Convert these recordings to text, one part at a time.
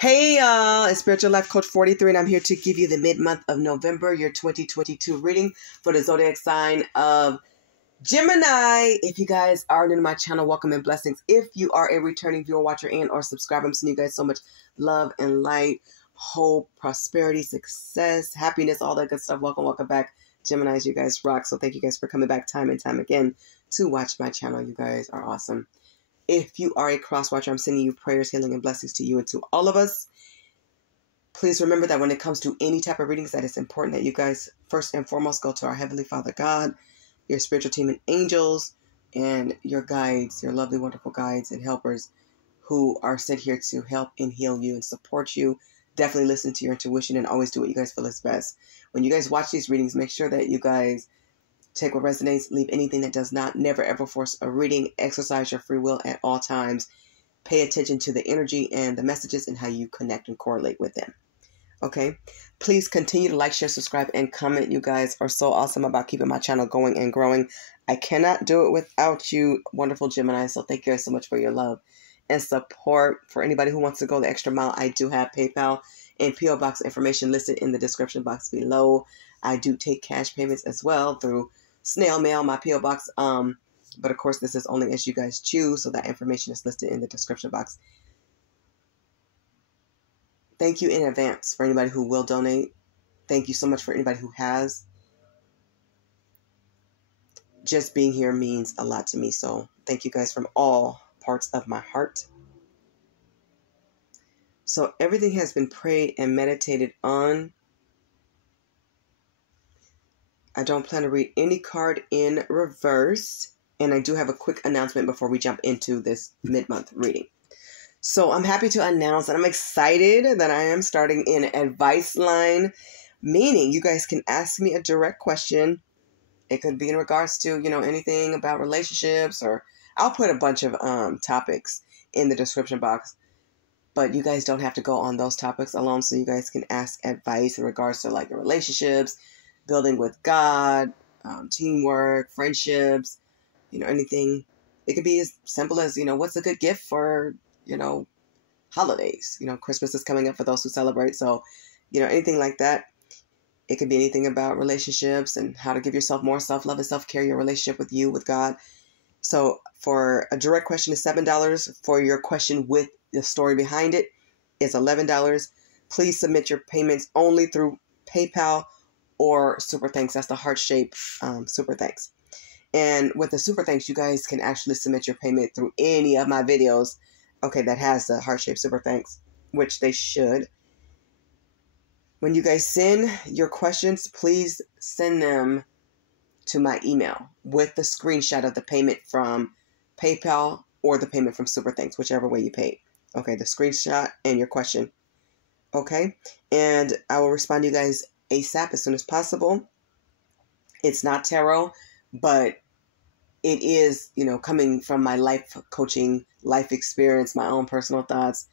Hey y'all, it's Spiritual Life Coach 43 and I'm here to give you the mid-month of November, your 2022 reading for the zodiac sign of Gemini. If you guys are new to my channel, welcome and blessings. If you are a returning viewer, watcher, and or subscriber, I'm sending you guys so much love and light, hope, prosperity, success, happiness, all that good stuff. Welcome back. Geminis, you guys rock. So thank you guys for coming back time and time again to watch my channel. You guys are awesome. If you are a cross watcher, I'm sending you prayers, healing, and blessings to you and to all of us. Please remember that when it comes to any type of readings, that it's important that you guys first and foremost go to our Heavenly Father God, your spiritual team and angels, and your guides, your lovely, wonderful guides and helpers who are sent here to help and heal you and support you. Definitely listen to your intuition and always do what you guys feel is best. When you guys watch these readings, make sure that you guys take what resonates, leave anything that does not. Never ever force a reading. Exercise your free will at all times. Pay attention to the energy and the messages and how you connect and correlate with them. Okay? Please continue to like, share, subscribe, and comment. You guys are so awesome about keeping my channel going and growing. I cannot do it without you, wonderful Gemini. So thank you guys so much for your love and support. For anybody who wants to go the extra mile, I do have PayPal and P.O. Box information listed in the description box below. I do take cash payments as well through snail mail, my P.O. Box. But of course, this is only as you guys choose, so that information is listed in the description box. Thank you in advance for anybody who will donate. Thank you so much for anybody who has. Just being here means a lot to me, so thank you guys from all parts of my heart. So everything has been prayed and meditated on. I don't plan to read any card in reverse. And I do have a quick announcement before we jump into this mid-month reading. So I'm happy to announce that I'm excited that I am starting an advice line, meaning you guys can ask me a direct question. It could be in regards to, anything about relationships, or I'll put a bunch of topics in the description box. But you guys don't have to go on those topics alone, so you guys can ask advice in regards to like your relationships, building with God, teamwork, friendships, anything. It could be as simple as, what's a good gift for, holidays. Christmas is coming up for those who celebrate. So, anything like that. It could be anything about relationships and how to give yourself more self-love and self-care, your relationship with you, with God. So for a direct question is $7. For your question with the story behind it is $11. Please submit your payments only through PayPal or Super Thanks. That's the heart-shaped Super Thanks. And with the Super Thanks, you guys can actually submit your payment through any of my videos, okay, that has the heart-shaped Super Thanks, which they should. When you guys send your questions, please send them to my email with the screenshot of the payment from PayPal or the payment from Super Thanks, whichever way you paid. Okay, the screenshot and your question. Okay, and I will respond to you guys ASAP as soon as possible. It's not tarot, but it is, coming from my life coaching, life experience, my own personal thoughts,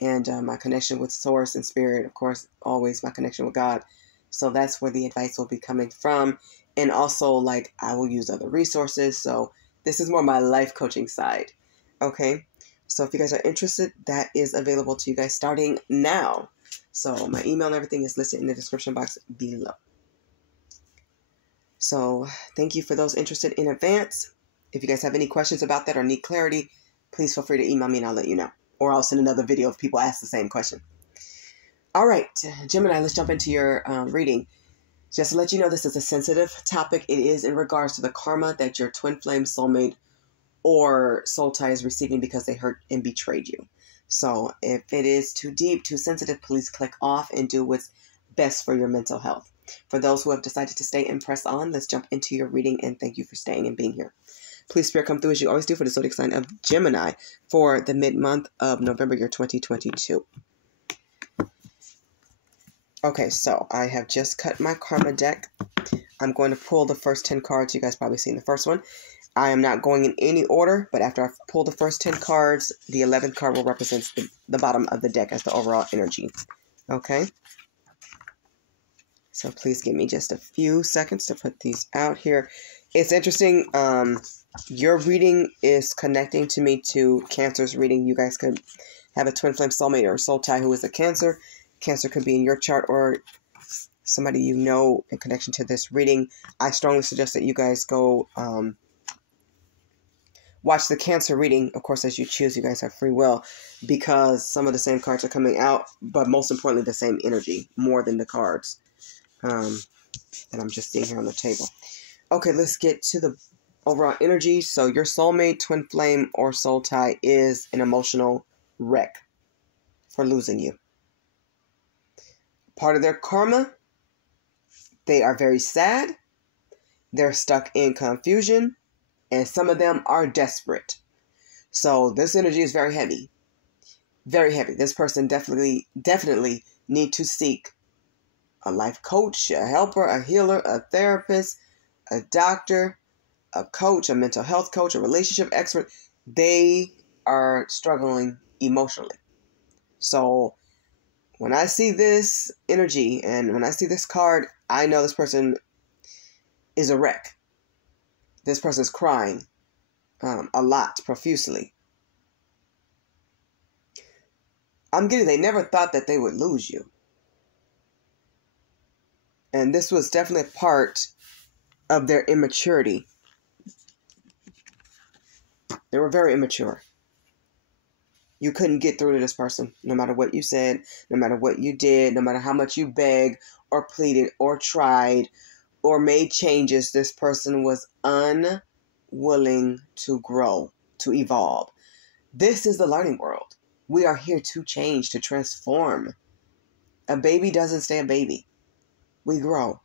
and my connection with Source and Spirit. Of course, always my connection with God. So that's where the advice will be coming from. And also, I will use other resources. So this is more my life coaching side. Okay. So if you guys are interested, that is available to you guys starting now. So my email and everything is listed in the description box below. So thank you for those interested in advance. If you guys have any questions about that or need clarity, please feel free to email me and I'll let you know. Or I'll send another video if people ask the same question. All right, Gemini, let's jump into your reading. Just to let you know, this is a sensitive topic. It is in regards to the karma that your twin flame, soulmate, or soul tie is receiving because they hurt and betrayed you. So if it is too deep, too sensitive, please click off and do what's best for your mental health. For those who have decided to stay and press on, let's jump into your reading, and thank you for staying and being here. Please, Spirit, come through as you always do for the zodiac sign of Gemini for the mid-month of November, year 2022. Okay, so I have just cut my karma deck. I'm going to pull the first 10 cards. You guys probably seen the first one. I am not going in any order, but after I've pulled the first 10 cards, the 11th card will represent the bottom of the deck as the overall energy. Okay? So please give me just a few seconds to put these out here. It's interesting. Your reading is connecting to me to Cancer's reading. You guys could have a twin flame soulmate or soul tie who is a Cancer. Cancer could be in your chart or somebody you know in connection to this reading. I strongly suggest that you guys go watch the Cancer reading, of course, as you choose. You guys have free will, because some of the same cards are coming out, but most importantly, the same energy, more than the cards that I'm just seeing here on the table. Okay, let's get to the overall energy. So your soulmate, twin flame, or soul tie is an emotional wreck for losing you. Part of their karma, they are very sad, they're stuck in confusion, and some of them are desperate. So this energy is very heavy. Very heavy. This person definitely need to seek a life coach, a helper, a healer, a therapist, a doctor, a coach, a mental health coach, a relationship expert. They are struggling emotionally. So when I see this energy and when I see this card, I know this person is a wreck. This person is crying a lot, profusely. I'm getting they never thought that they would lose you. And this was definitely a part of their immaturity. They were very immature. You couldn't get through to this person, no matter what you said, no matter what you did, no matter how much you begged or pleaded or tried or made changes. This person was unwilling to grow, to evolve. This is the learning world. We are here to change, to transform. A baby doesn't stay a baby. We grow.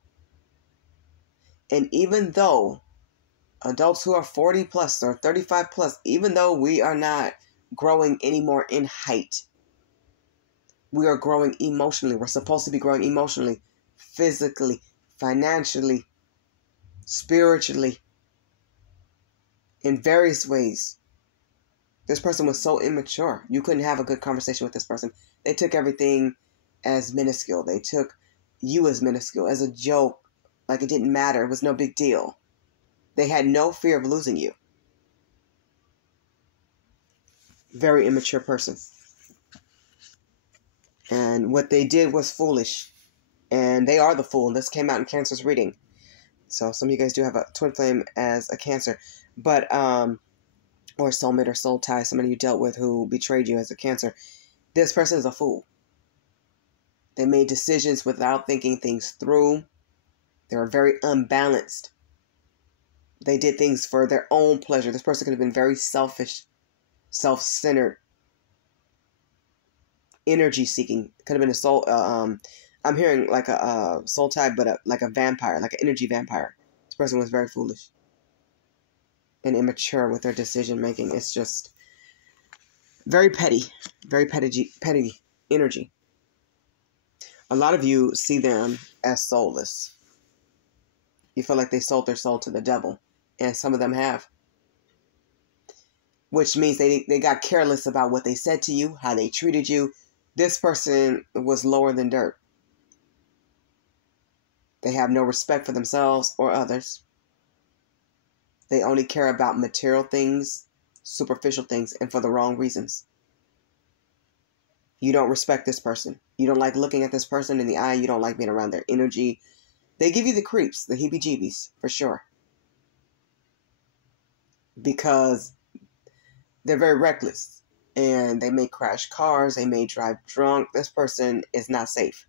And even though adults who are 40 plus or 35 plus, even though we are not growing anymore in height, we are growing emotionally. We're supposed to be growing emotionally, physically, financially, spiritually, in various ways. This person was so immature. You couldn't have a good conversation with this person. They took everything as minuscule. They took you as minuscule, as a joke, like it didn't matter. It was no big deal. They had no fear of losing you. Very immature person. And what they did was foolish. And they are the fool. This came out in Cancer's reading. So some of you guys do have a twin flame as a Cancer. But, or soulmate or soul tie, somebody you dealt with who betrayed you as a Cancer. This person is a fool. They made decisions without thinking things through. They were very unbalanced. They did things for their own pleasure. This person could have been very selfish, self-centered, energy-seeking. Could have been a soul. I'm hearing like a soul tie, but like a vampire, like an energy vampire. This person was very foolish and immature with their decision-making. It's just very petty energy. A lot of you see them as soulless. You feel like they sold their soul to the devil. And some of them have. Which means they got careless about what they said to you, how they treated you. This person was lower than dirt. They have no respect for themselves or others. They only care about material things, superficial things, and for the wrong reasons. You don't respect this person. You don't like looking at this person in the eye. You don't like being around their energy. They give you the creeps, the heebie-jeebies, for sure. Because they're very reckless. And they may crash cars. They may drive drunk. This person is not safe.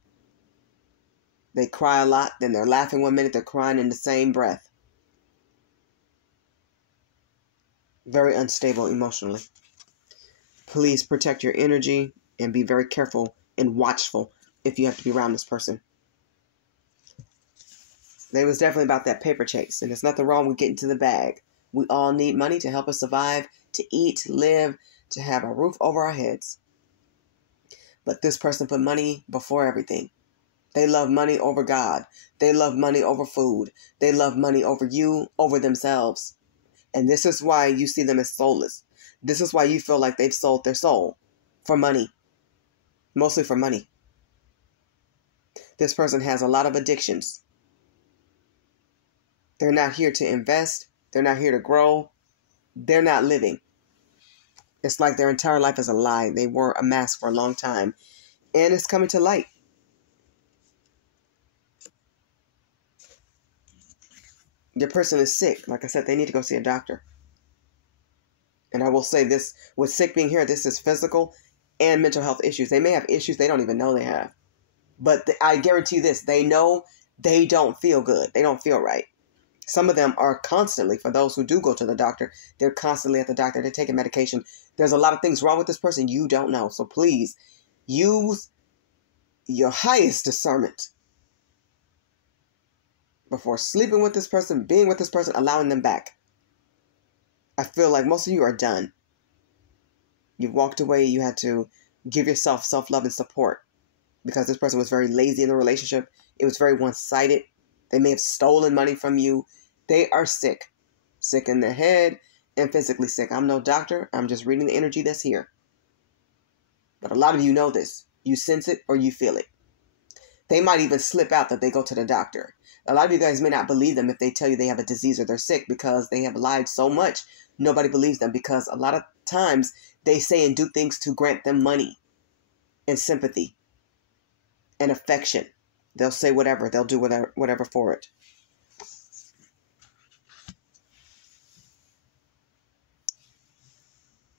They cry a lot. Then they're laughing one minute. They're crying in the same breath. Very unstable emotionally. Please protect your energy and be very careful and watchful if you have to be around this person. They was definitely about that paper chase, and there's nothing wrong with getting to the bag. We all need money to help us survive, to eat, to live, to have a roof over our heads. But this person put money before everything. They love money over God. They love money over food. They love money over you, over themselves. And this is why you see them as soulless. This is why you feel like they've sold their soul for money. Mostly for money. This person has a lot of addictions. They're not here to invest. They're not here to grow. They're not living. It's like their entire life is a lie. They wore a mask for a long time. And it's coming to light. Your person is sick. Like I said, they need to go see a doctor. And I will say this, with sick being here, this is physical and mental health issues. They may have issues they don't even know they have. But I guarantee this, they know they don't feel good. They don't feel right. Some of them are constantly, for those who do go to the doctor, they're constantly at the doctor. They're taking medication. There's a lot of things wrong with this person you don't know. So please, use your highest discernment before sleeping with this person, being with this person, allowing them back. I feel like most of you are done. You walked away. You had to give yourself self-love and support because this person was very lazy in the relationship. It was very one-sided. They may have stolen money from you. They are sick. Sick in the head and physically sick. I'm no doctor. I'm just reading the energy that's here. But a lot of you know this. You sense it or you feel it. They might even slip out that they go to the doctor. A lot of you guys may not believe them if they tell you they have a disease or they're sick because they have lied so much. Nobody believes them because a lot of times they say and do things to grant them money and sympathy and affection. They'll say whatever. They'll do whatever for it.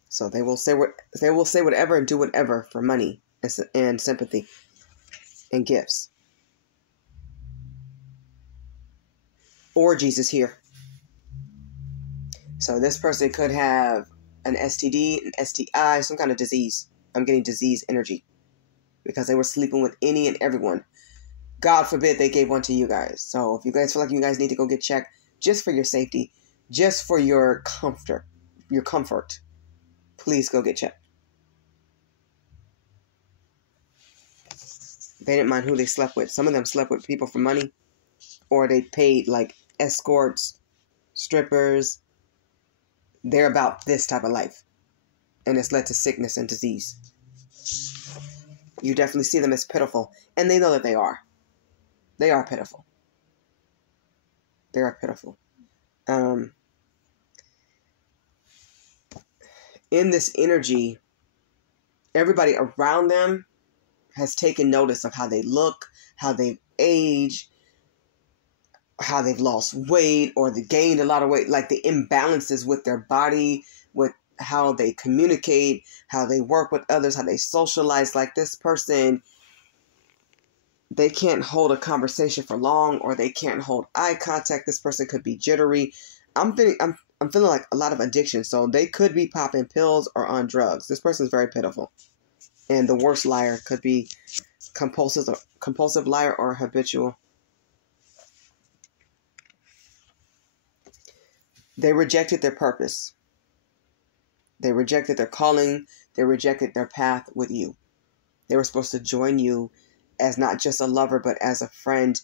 So they will say whatever and do whatever for money and sympathy and gifts. Orgies is here. So this person could have an STD, an STI, some kind of disease. I'm getting disease energy because they were sleeping with any and everyone. God forbid they gave one to you guys. So if you guys feel like you guys need to go get checked just for your safety, just for your comfort, please go get checked. They didn't mind who they slept with. Some of them slept with people for money, or they paid like escorts, strippers. They're about this type of life, and it's led to sickness and disease. You definitely see them as pitiful, and they know that they are. They are pitiful. They are pitiful. In this energy, everybody around them has taken notice of how they look, how they've aged, how they've lost weight, or they gained a lot of weight, like the imbalances with their body, with how they communicate, how they work with others, how they socialize. Like this person, they can't hold a conversation for long, or they can't hold eye contact. This person could be jittery. I'm feeling like a lot of addiction. So they could be popping pills or on drugs. This person is very pitiful. And the worst liar could be compulsive liar or habitual. They rejected their purpose. They rejected their calling. They rejected their path with you. They were supposed to join you as not just a lover, but as a friend,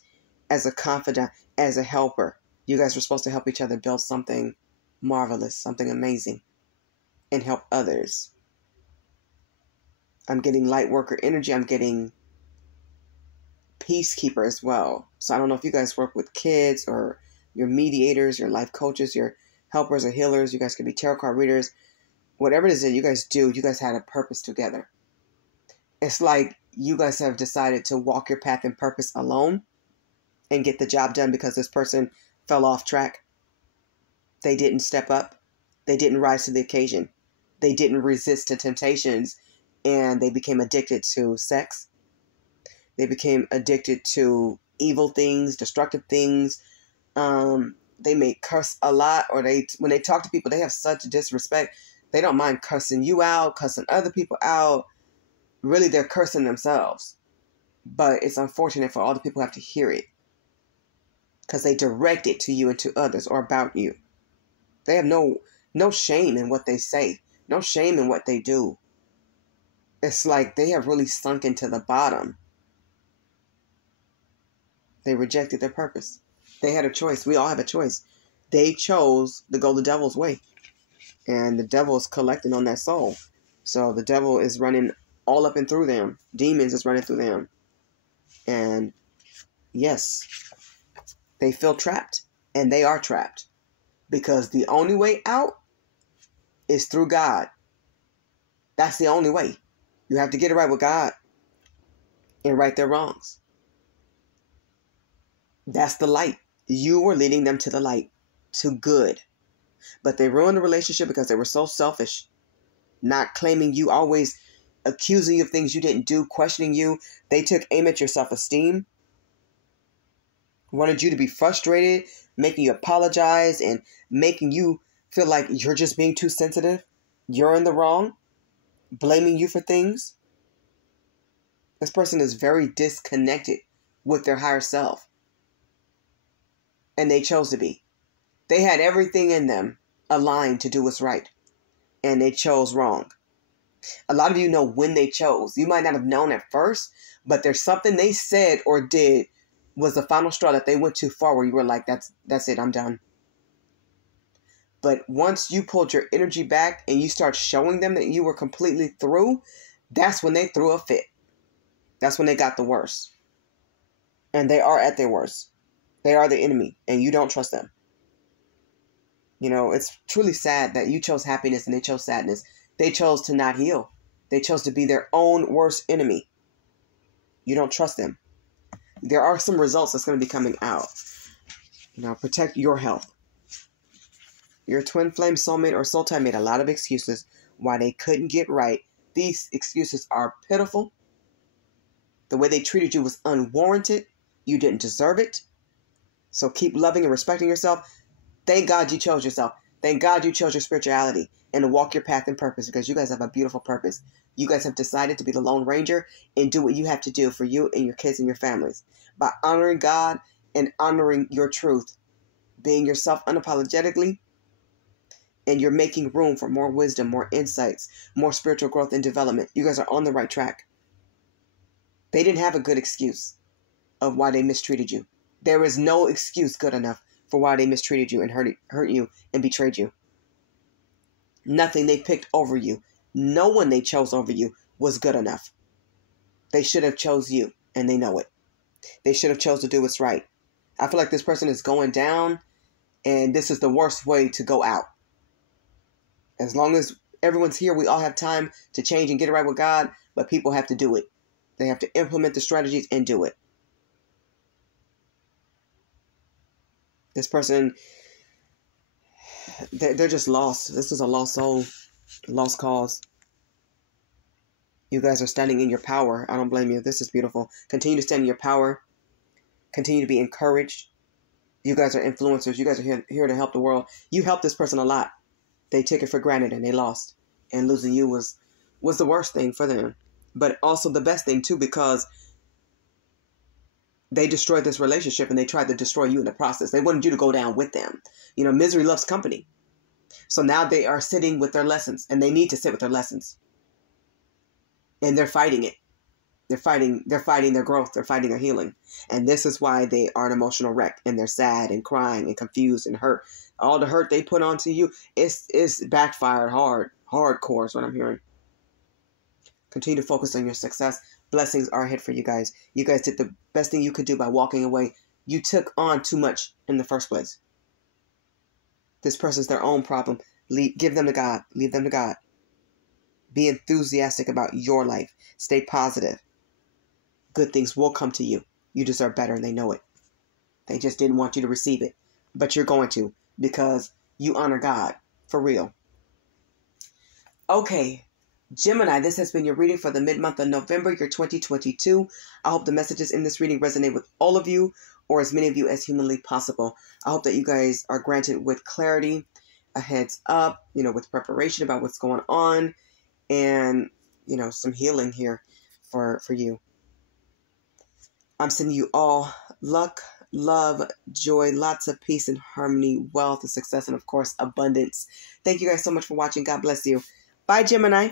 as a confidant, as a helper. You guys were supposed to help each other build something marvelous, something amazing, and help others. I'm getting light worker energy. I'm getting peacekeeper as well. So I don't know if you guys work with kids or your mediators, your life coaches, your helpers or healers. You guys could be tarot card readers. Whatever it is that you guys do, you guys had a purpose together. It's like you guys have decided to walk your path and purpose alone and get the job done because this person fell off track. They didn't step up. They didn't rise to the occasion. They didn't resist the temptations, and they became addicted to sex. They became addicted to evil things, destructive things. They may curse a lot, or when they talk to people, they have such disrespect. They don't mind cursing you out, cursing other people out. Really, they're cursing themselves. But it's unfortunate for all the people who have to hear it, because they direct it to you and to others or about you. They have no shame in what they say, no shame in what they do. It's like they have really sunk into the bottom. They rejected their purpose. They had a choice. We all have a choice. They chose to go the devil's way. And the devil is collecting on that soul. So the devil is running all up and through them. Demons is running through them. And yes, they feel trapped. And they are trapped. Because the only way out is through God. That's the only way. You have to get it right with God and right their wrongs. That's the light. You were leading them to the light, to good. But they ruined the relationship because they were so selfish, not claiming you, always accusing you of things you didn't do, questioning you. They took aim at your self-esteem, wanted you to be frustrated, making you apologize and making you feel like you're just being too sensitive. You're in the wrong, blaming you for things. This person is very disconnected with their higher self. And they chose to be. They had everything in them aligned to do what's right. And they chose wrong. A lot of you know when they chose. You might not have known at first, but there's something they said or did was the final straw that they went too far where you were like, that's it, I'm done. But once you pulled your energy back and you start showing them that you were completely through, that's when they threw a fit. That's when they got the worst. And they are at their worst. They are the enemy, and you don't trust them. You know, it's truly sad that you chose happiness and they chose sadness. They chose to not heal. They chose to be their own worst enemy. You don't trust them. There are some results that's going to be coming out. Now, protect your health. Your twin flame soulmate or soul tie made a lot of excuses why they couldn't get right. These excuses are pitiful. The way they treated you was unwarranted. You didn't deserve it. So keep loving and respecting yourself. Thank God you chose yourself. Thank God you chose your spirituality and to walk your path and purpose, because you guys have a beautiful purpose. You guys have decided to be the Lone Ranger and do what you have to do for you and your kids and your families by honoring God and honoring your truth, being yourself unapologetically, and you're making room for more wisdom, more insights, more spiritual growth and development. You guys are on the right track. They didn't have a good excuse of why they mistreated you. There is no excuse good enough for why they mistreated you and hurt you and betrayed you. Nothing they picked over you. No one they chose over you was good enough. They should have chose you, and they know it. They should have chose to do what's right. I feel like this person is going down, and this is the worst way to go out. As long as everyone's here, we all have time to change and get it right with God, but people have to do it. They have to implement the strategies and do it. This person, they're just lost. This is a lost soul, lost cause. You guys are standing in your power. I don't blame you. This is beautiful. Continue to stand in your power. Continue to be encouraged. You guys are influencers. You guys are here to help the world. You helped this person a lot. They took it for granted and they lost. And losing you was the worst thing for them. But also the best thing too, because they destroyed this relationship and they tried to destroy you in the process. They wanted you to go down with them. You know, misery loves company. So now they are sitting with their lessons, and they need to sit with their lessons. And they're fighting it. They're fighting their growth. They're fighting their healing. And this is why they are an emotional wreck, and they're sad and crying and confused and hurt. All the hurt they put onto you is backfired hardcore is what I'm hearing. Continue to focus on your success. Blessings are ahead for you guys. You guys did the best thing you could do by walking away. You took on too much in the first place. This person's their own problem. Give them to God. Leave them to God. Be enthusiastic about your life. Stay positive. Good things will come to you. You deserve better, and they know it. They just didn't want you to receive it. But you're going to, because you honor God. For real. Okay. Gemini, this has been your reading for the mid-month of November, year 2022. I hope the messages in this reading resonate with all of you, or as many of you as humanly possible. I hope that you guys are granted with clarity, a heads up, with preparation about what's going on, and, some healing here for you. I'm sending you all luck, love, joy, lots of peace and harmony, wealth and success, and of course, abundance. Thank you guys so much for watching. God bless you. Bye, Gemini.